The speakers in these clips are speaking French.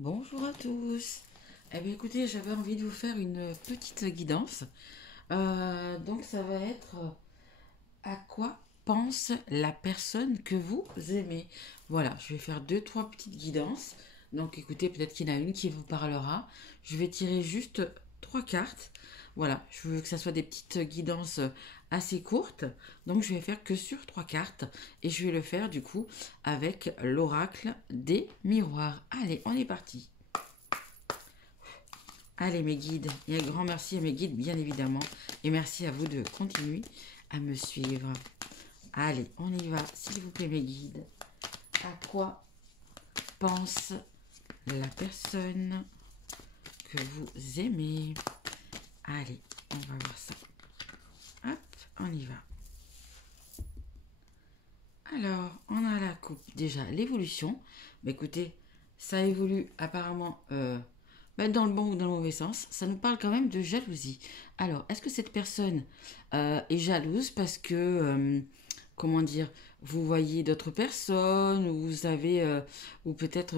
Bonjour à tous. Eh bien écoutez, j'avais envie de vous faire une petite guidance. Donc ça va être à quoi pense la personne que vous aimez. Voilà, je vais faire deux, trois petites guidances. Donc écoutez, peut-être qu'il y en a une qui vous parlera. Je vais tirer juste trois cartes. Voilà, je veux que ça soit des petites guidances assez courtes. Donc je vais faire que sur trois cartes. Et je vais le faire du coup avec l'oracle des miroirs. Allez, on est parti. Allez mes guides, et un grand merci à mes guides bien évidemment, et merci à vous de continuer à me suivre. Allez, on y va, s'il vous plaît mes guides. À quoi pense la personne que vous aimez? Allez, on va voir ça. Hop, on y va. Alors, on a la coupe, déjà l'évolution. Mais écoutez, ça évolue apparemment dans le bon ou dans le mauvais sens. Ça nous parle quand même de jalousie. Alors, est-ce que cette personne est jalouse parce que, comment dire, vous voyez d'autres personnes, ou vous avez, ou peut-être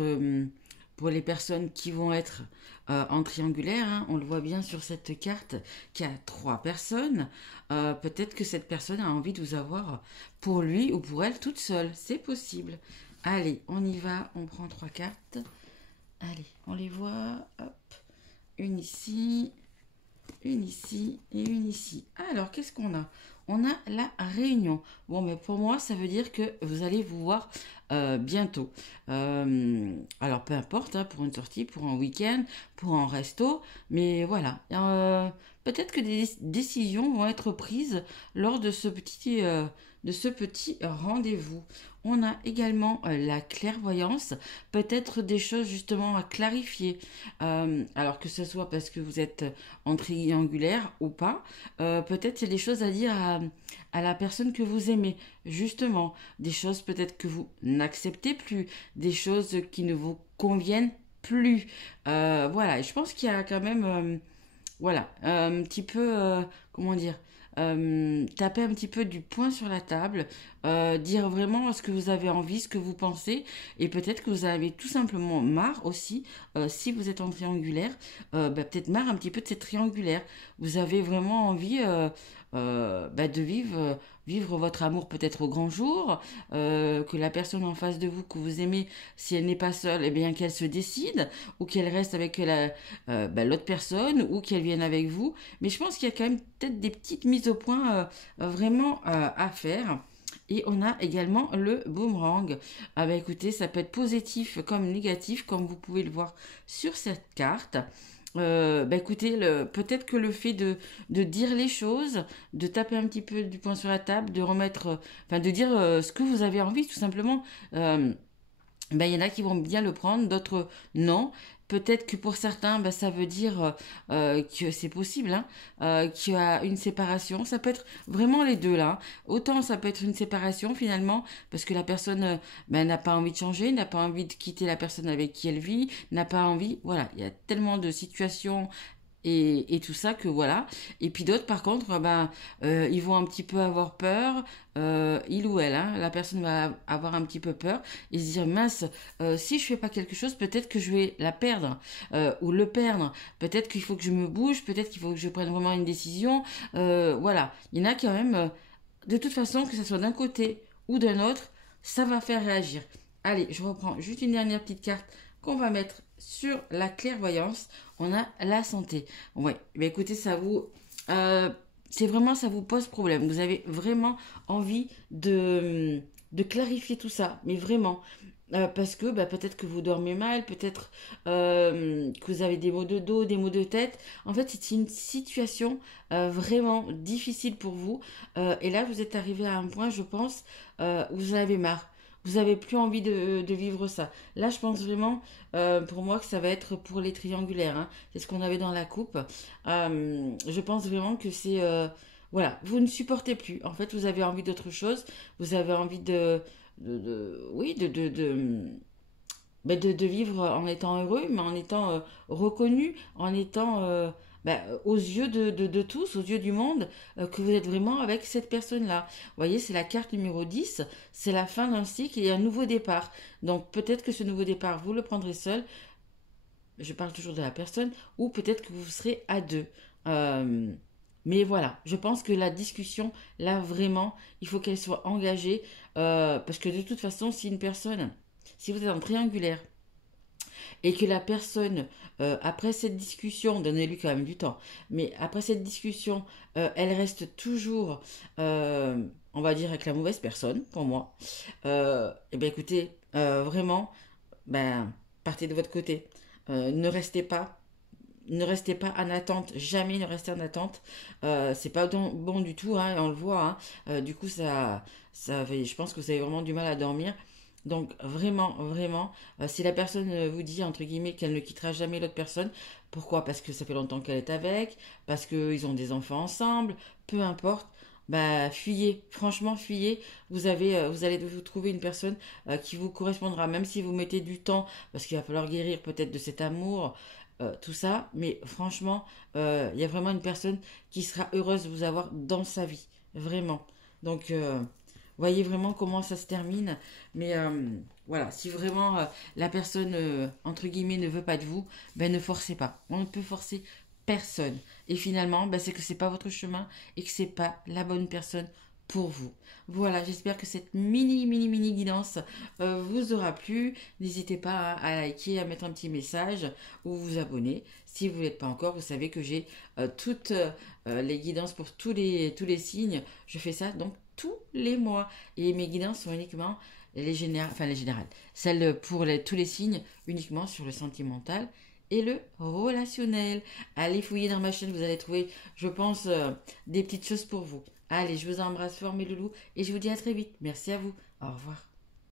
pour les personnes qui vont être en triangulaire, hein, on le voit bien sur cette carte qu'il y a trois personnes. Peut-être que cette personne a envie de vous avoir pour lui ou pour elle toute seule. C'est possible. Allez, on y va. On prend trois cartes. Allez, on les voit. Hop. Une ici, une ici et une ici. Alors, qu'est-ce qu'on a? On a la réunion. Bon, mais pour moi, ça veut dire que vous allez vous voir bientôt. Alors, peu importe, hein, pour une sortie, pour un week-end, pour un resto, mais voilà. Peut-être que des décisions vont être prises lors de ce petit rendez-vous. On a également la clairvoyance, peut-être des choses justement à clarifier. Alors que ce soit parce que vous êtes en triangulaire ou pas, peut-être il y a des choses à dire à la personne que vous aimez, justement. Des choses peut-être que vous n'acceptez plus, des choses qui ne vous conviennent plus. Voilà, et je pense qu'il y a quand même, voilà, un petit peu, comment dire, taper un petit peu du poing sur la table, dire vraiment ce que vous avez envie, ce que vous pensez, et peut-être que vous avez tout simplement marre aussi, si vous êtes en triangulaire, peut-être marre un petit peu de cette triangulaire. Vous avez vraiment envie de vivre votre amour peut-être au grand jour, que la personne en face de vous que vous aimez, si elle n'est pas seule, eh bien qu'elle se décide, ou qu'elle reste avec l'autre personne, ou qu'elle vienne avec vous. Mais je pense qu'il y a quand même peut-être des petites mises au point vraiment à faire. Et on a également le boomerang. Ah bah écoutez, ça peut être positif comme négatif, comme vous pouvez le voir sur cette carte. Écoutez, peut-être que le fait de dire les choses, de taper un petit peu du poing sur la table, de remettre, de dire ce que vous avez envie, tout simplement. Il y en a qui vont bien le prendre, d'autres non. Peut-être que pour certains, ça veut dire que c'est possible, hein, qu'il y a une séparation. Ça peut être vraiment les deux là. Autant ça peut être une séparation finalement, parce que la personne n'a pas envie de changer, n'a pas envie de quitter la personne avec qui elle vit, n'a pas envie. Voilà, il y a tellement de situations et tout ça que voilà. Et puis d'autres par contre ils vont un petit peu avoir peur, il ou elle, hein, la personne va avoir un petit peu peur et se dire mince, si je fais pas quelque chose peut-être que je vais la perdre, ou le perdre, peut-être qu'il faut que je me bouge, peut-être qu'il faut que je prenne vraiment une décision, voilà, il y en a quand même, de toute façon que ce soit d'un côté ou d'un autre, ça va faire réagir. Allez, je reprends juste une dernière petite carte qu'on va mettre sur la clairvoyance. On a la santé. Ouais, mais écoutez, c'est vraiment, ça vous pose problème. Vous avez vraiment envie de clarifier tout ça, mais vraiment. Parce que peut-être que vous dormez mal, peut-être que vous avez des maux de dos, des maux de tête. En fait, c'est une situation vraiment difficile pour vous. Et là, vous êtes arrivé à un point, je pense, où vous en avez marre. Vous avez plus envie de vivre ça. Là, je pense vraiment, pour moi, que ça va être pour les triangulaires, hein. C'est ce qu'on avait dans la coupe. Je pense vraiment que c'est... voilà, vous ne supportez plus. En fait, vous avez envie d'autre chose. Vous avez envie oui, de vivre en étant heureux, mais en étant reconnu, en étant aux yeux de tous, aux yeux du monde, que vous êtes vraiment avec cette personne-là. Vous voyez, c'est la carte numéro 10, c'est la fin d'un cycle et un nouveau départ. Donc peut-être que ce nouveau départ, vous le prendrez seul, je parle toujours de la personne, ou peut-être que vous serez à deux. Euh, mais voilà, je pense que la discussion, là vraiment, il faut qu'elle soit engagée, parce que de toute façon, si une personne, si vous êtes en triangulaire, et que la personne, après cette discussion, donnez-lui quand même du temps, mais après cette discussion, elle reste toujours, on va dire, avec la mauvaise personne, pour moi, et bien écoutez, vraiment, ben, partez de votre côté. Ne restez pas. Ne restez pas en attente, jamais ne restez en attente. C'est pas bon du tout, hein, on le voit. Hein. Du coup, je pense que vous avez vraiment du mal à dormir. Donc vraiment, vraiment, si la personne vous dit, entre guillemets, qu'elle ne quittera jamais l'autre personne, pourquoi? Parce que ça fait longtemps qu'elle est avec, parce qu'ils ont des enfants ensemble, peu importe, bah fuyez, franchement fuyez, vous allez vous trouver une personne qui vous correspondra, même si vous mettez du temps, parce qu'il va falloir guérir peut-être de cet amour, tout ça, mais franchement, il y a vraiment une personne qui sera heureuse de vous avoir dans sa vie, vraiment. Donc, voyez vraiment comment ça se termine. Mais voilà, si vraiment la personne, entre guillemets, ne veut pas de vous, ben ne forcez pas. On ne peut forcer personne. Et finalement, ben, c'est que c'est pas votre chemin et que c'est pas la bonne personne pour vous. Voilà, j'espère que cette mini guidance vous aura plu. N'hésitez pas à liker, à mettre un petit message ou vous abonner. Si vous ne l'êtes pas encore, vous savez que j'ai toutes les guidances pour tous les signes. Je fais ça donc tous les mois. Et mes guidances sont uniquement les générales. Celles pour tous les signes, uniquement sur le sentimental et le relationnel. Allez fouiller dans ma chaîne, vous allez trouver, je pense, des petites choses pour vous. Allez, je vous embrasse fort mes loulous et je vous dis à très vite. Merci à vous. Au revoir.